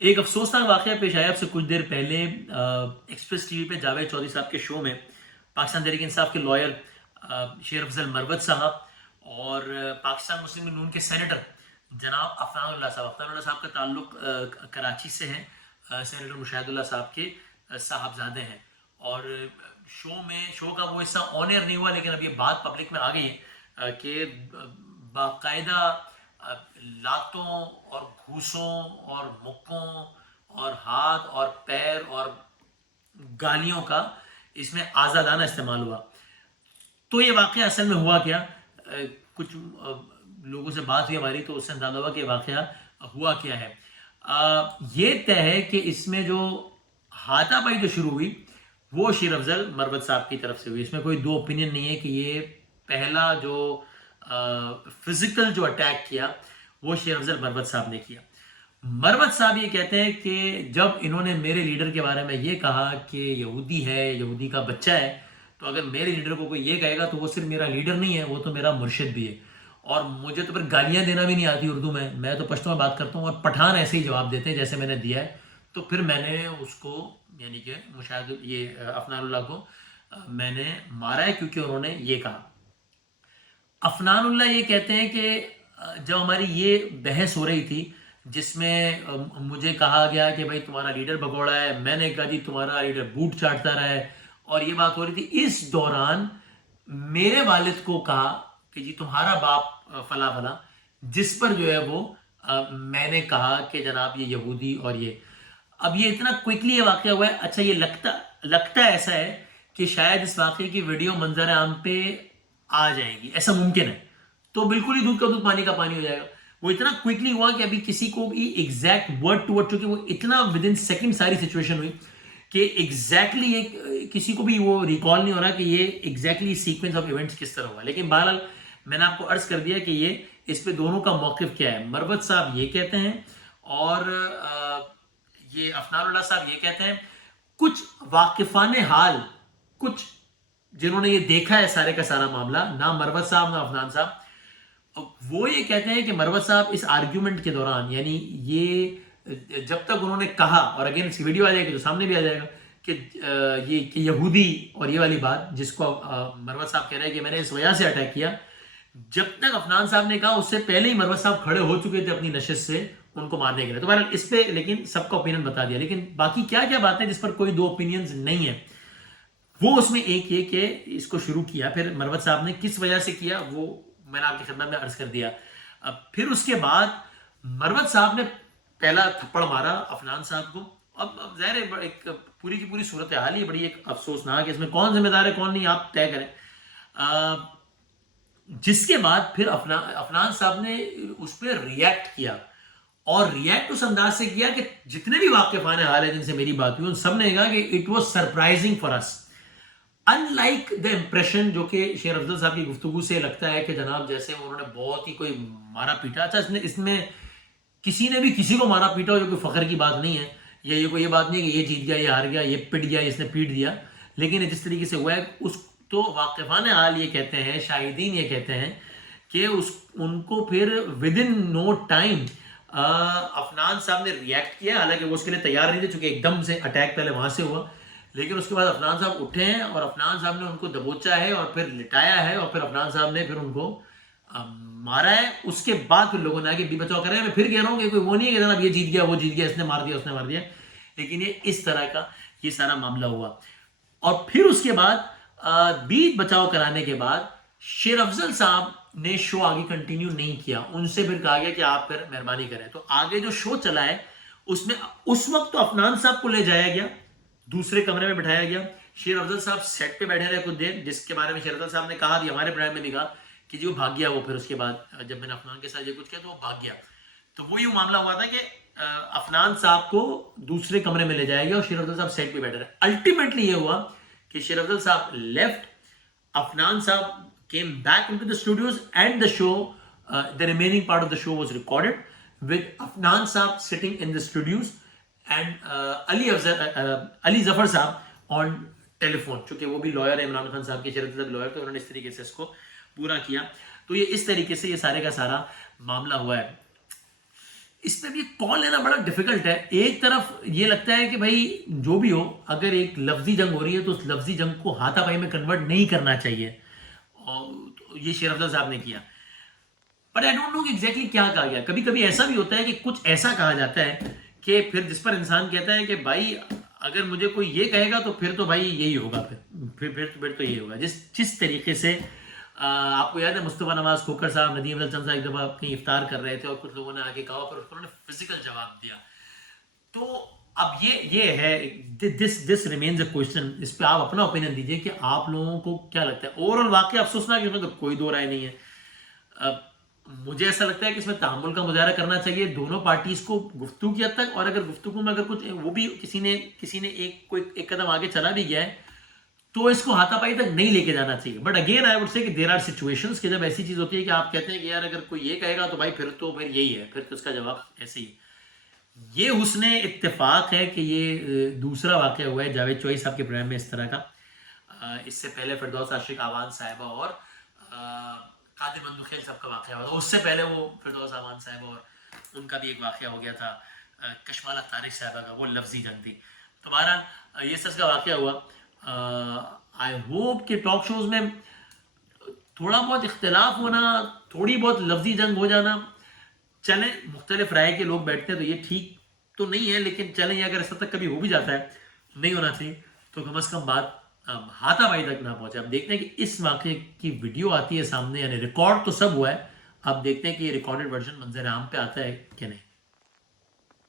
ایک افسوسناک واقعہ پیش آیا اب سے کچھ دیر پہلے ایکسپریس ٹی وی پہ جاوید چودھری صاحب کے شو میں پاکستان تحریک انصاف کے لائر شیر افضل مروت صاحب اور پاکستان مسلم لیگ نون کے سینیٹر جناب افنان اللہ صاحب کا تعلق کراچی سے ہے. سینیٹر مشاہد اللہ صاحب کے صاحبزادے ہیں اور شو کا وہ حصہ آن ایئر نہیں ہوا، لیکن اب یہ بات پبلک میں آ گئی ہے کہ باقاعدہ لاتوں اور گھوسوں اور مکوں اور ہاتھ اور پیر اور گالیوں کا اس میں آزادانہ استعمال ہوا. تو یہ واقعہ اصل میں ہوا کیا؟ کچھ لوگوں سے بات ہوئی ہماری تو اس سے اندازہ ہوا کہ واقعہ ہوا کیا ہے. یہ طے ہے کہ اس میں جو ہاتھا پائی جو شروع ہوئی وہ شیر افضل مروت صاحب کی طرف سے ہوئی. اس میں کوئی دو اوپینین نہیں ہے کہ یہ پہلا جو فزیکل جو اٹیک کیا وہ شیر افضل مروت صاحب نے کیا. مروت صاحب یہ کہتے ہیں کہ جب انہوں نے میرے لیڈر کے بارے میں یہ کہا کہ یہودی ہے، یہودی کا بچہ ہے، تو اگر میرے لیڈر کو کوئی یہ کہے گا تو وہ صرف میرا لیڈر نہیں ہے، وہ تو میرا مرشد بھی ہے. اور مجھے تو پھر گالیاں دینا بھی نہیں آتی اردو میں تو پشتو میں بات کرتا ہوں اور پٹھان ایسے ہی جواب دیتے ہیں جیسے میں نے دیا ہے. تو پھر میں نے اس کو یعنی کہ مشاہد یہ افنان اللہ کو میں نے مارا ہے کیونکہ انہوں نے یہ کہا. افنان اللہ یہ کہتے ہیں کہ جب ہماری یہ بحث ہو رہی تھی جس میں مجھے کہا گیا کہ بھائی تمہارا لیڈر بگوڑا ہے، میں نے کہا جی تمہارا لیڈر بوٹ چاٹتا رہا ہے، اور یہ بات ہو رہی تھی. اس دوران میرے والد کو کہا کہ جی تمہارا باپ فلاں فلاں، جس پر جو ہے وہ میں نے کہا کہ جناب یہ یہودی اور یہ. اب یہ اتنا کوئکلی یہ واقعہ ہوا ہے. اچھا یہ لگتا ایسا ہے کہ شاید اس واقعے کی ویڈیو منظر عام پہ آ جائے گی، ایسا ممکن ہے، تو بالکل ہی دودھ کا دودھ پانی کا پانی ہو جائے گا. وہ اتنا کوئکلی ہوا کہ ابھی کسی کو بھی ایگزیکٹ ورڈ ٹو ورڈ، چونکہ وہ اتنا ود ان سیکنڈ ساری سچویشن ہوئی کہ ایگزیکٹلی یہ کسی کو بھی وہ ریکال نہیں ہو رہا کہ یہ ایگزیکٹلی سیکوینس آف ایونٹس کس طرح ہوا. لیکن بہرحال میں نے آپ کو عرض کر دیا کہ یہ اس پہ دونوں کا موقف کیا ہے. مروت صاحب یہ کہتے ہیں اور یہ افنان اللہ صاحب یہ کہتے ہیں. کچھ واقفان حال، کچھ جنہوں نے یہ دیکھا ہے سارے کا سارا معاملہ، نہ مروت صاحب نہ افنان صاحب، وہ یہ کہتے ہیں کہ مروت صاحب اس آرگیومنٹ کے دوران، یعنی یہ جب تک انہوں نے کہا، اور اگین اس کی ویڈیو آ جائے گی تو سامنے بھی آ جائے گا کہ یہ کہ یہودی اور یہ والی بات جس کو مروت صاحب کہہ رہے ہیں کہ میں نے اس وجہ سے اٹیک کیا، جب تک افنان صاحب نے کہا اس سے پہلے ہی مروت صاحب کھڑے ہو چکے تھے اپنی نشست سے ان کو مارنے کے لیے. تو بہرحال اس پہ لیکن سب کا اوپینین بتا دیا. لیکن باقی کیا کیا باتیں جس پر کوئی دو اوپینینز نہیں ہیں، وہ اس میں ایک یہ کہ اس کو شروع کیا، پھر مروت صاحب نے کس وجہ سے کیا وہ میں نے آپ کی خدمت میں عرض کر دیا. پھر اس کے بعد مروت صاحب نے پہلا تھپڑ مارا افنان صاحب کو. اب ظاہر ہے ایک پوری کی پوری صورتحال ہی بڑی ایک افسوسناک ہے، اس میں کون ذمہ دار ہے کون نہیں آپ طے کریں. جس کے بعد پھر افنان صاحب نے اس پہ ریئیکٹ کیا، اور ریئیکٹ اس انداز سے کیا کہ جتنے بھی واقفان حال ہیں جن سے میری بات ہوئی ان سب نے کہا کہ it was surprising for us, in like the impression جو کہ شیر افضل صاحب کی گفتگو سے لگتا ہے کہ جناب جیسے انہوں نے بہت ہی کوئی مارا پیٹا. اچھا اس میں کسی نے بھی کسی کو مارا پیٹا ہو یہ کوئی فخر کی بات نہیں ہے، یا یہ کوئی یہ بات نہیں ہے کہ یہ جیت گیا یہ ہار گیا یہ پٹ گیا اس نے پیٹ دیا. لیکن جس طریقے سے ہوا ہے اس تو واقفان حال یہ کہتے ہیں، شاہدین یہ کہتے ہیں کہ ان کو پھر within no time Afnan sahab نے ریئیکٹ کیا. حالانکہ وہ اس کے لیے تیار نہیں تھے چونکہ ایک دم سے اٹیک پہلے وہاں سے ہوا، لیکن اس کے بعد افنان صاحب اٹھے ہیں اور افنان صاحب نے ان کو دبوچا ہے اور پھر لٹایا ہے اور پھر افنان صاحب نے پھر ان کو مارا ہے. اس کے بعد پھر لوگوں نے آگے بھی بچاؤ کر رہے ہیں. میں پھر کہہ رہا ہوں کہ کوئی وہ نہیں ہے کہ جناب یہ جیت گیا وہ جیت گیا اس نے مار دیا اس نے مار دیا، لیکن یہ اس طرح کا یہ سارا معاملہ ہوا. اور پھر اس کے بعد بیچ بچاؤ کرانے کے بعد شیر افضل صاحب نے شو آگے کنٹینیو نہیں کیا. ان سے پھر کہا گیا کہ آپ پھر مہربانی کریں. تو آگے جو شو چلا ہے اس میں اس وقت تو افنان صاحب کو لے جایا گیا، دوسرے کمرے میں بٹھایا گیا. شیر افضل صاحب سیٹ پہ بیٹھے رہے کچھ دیر، جس کے بارے میں شیر افضل صاحب نے کہا بھی ہمارے پروگرام میں بھی کہا کہ جی وہ بھاگ گیا. وہ پھر اس کے بعد جب میں نے افنان کے ساتھ یہ کچھ کیا تو وہ بھاگ گیا. تو وہ یہ معاملہ ہوا تھا کہ افنان صاحب کو دوسرے کمرے میں لے جایا گیا اور شیر افضل صاحب سیٹ پہ بیٹھے رہے. الٹیمیٹلی یہ ہوا کہ شیر افضل صاحب لیفٹ، افنان صاحب came back into the studios and the show, the remaining part of the show was recorded with Afnan Saab sitting in the studios and Ali Zafar Saab on telephone. چونکہ وہ بھی lawyer ہے عمران خان صاحب کے، شیر افضل صاحب lawyer, تو انہوں نے اس طریقے سے اس کو پورا کیا. تو یہ اس طریقے سے یہ سارے کا سارا معاملہ ہوا ہے. اس پہ بھی کال لینا بڑا ڈیفیکلٹ ہے. ایک طرف یہ لگتا ہے کہ بھائی جو بھی ہو, اگر ایک لفظی جنگ ہو رہی ہے تو اس لفظی جنگ کو ہاتھا پائی میں کنورٹ نہیں کرنا چاہیے, اور یہ شیر افضل صاحب نے کیا. بٹ آئی ڈونٹ نو کہ ایگزیکٹلی کیا کہا گیا. کبھی کبھی ایسا بھی ہوتا ہے کہ کچھ ایسا کہا جاتا ہے کہ پھر جس پر انسان کہتا ہے کہ بھائی اگر مجھے کوئی یہ کہے گا تو پھر تو بھائی یہی ہوگا, پھر تو یہی ہوگا. جس طریقے سے آپ کو یاد ہے مصطفیٰ نواز کھوکھر صاحب, ندیم افضل چند صاحب ایک دفعہ کہیں افطار کر رہے تھے اور کچھ لوگوں نے آگے کہا پھر انہوں نے فزیکل جواب دیا. تو اب یہ ہے, دس ریمینز اے کوشچن. اس پہ آپ اپنا اوپینین دیجیے کہ آپ لوگوں کو کیا لگتا ہے. اوور آل واقعہ افسوسناک ہے, تو کوئی دو رائے نہیں ہے. مجھے ایسا لگتا ہے کہ اس میں تحمل کا مظاہرہ کرنا چاہیے دونوں پارٹیز کو گفتگو کی حد تک, اور اگر گفتگو میں اگر کچھ وہ بھی کسی نے ایک قدم آگے چلا بھی گیا ہے تو اس کو ہاتھا پائی تک نہیں لے کے جانا چاہیے. But again I would say کہ دیر آر سچویشنز کہ جب ایسی چیز ہوتی ہے کہ آپ کہتے ہیں کہ یار اگر کوئی یہ کہے گا تو بھائی پھر یہی ہے, پھر تو اس کا جواب ایسے ہی. یہ حسن اتفاق ہے کہ یہ دوسرا واقعہ ہوا ہے جاوید چوہی صاحب کے پروگرام میں اس طرح کا. اس سے پہلے فردوس عاشق آوان صاحبہ اور قادر مندوخیل صاحب کا واقعہ ہوا تھا. اس سے پہلے وہ فردوس آوان صاحبہ اور ان کا بھی ایک واقعہ ہو گیا تھا, کشمالہ طارق صاحبہ کا, وہ لفظی جنگ تھی. تو بہرحال یہ سچ کا واقعہ ہوا. آئی ہوپ کہ ٹاک شوز میں تھوڑا بہت اختلاف ہونا, تھوڑی بہت لفظی جنگ ہو جانا, چلیں مختلف رائے کے لوگ بیٹھتے ہیں تو یہ ٹھیک تو نہیں ہے, لیکن چلیں اگر اس تک کبھی ہو بھی جاتا ہے, نہیں ہونا چاہیے, تو کم از کم بات ہاتھا پائی تک نہ پہنچے. اب دیکھتے ہیں کہ اس واقعے کی ویڈیو آتی ہے سامنے, یعنی ریکارڈ تو سب ہوا ہے, اب دیکھتے ہیں کہ یہ ریکارڈڈ ورژن منظر عام پہ آتا ہے کہ نہیں.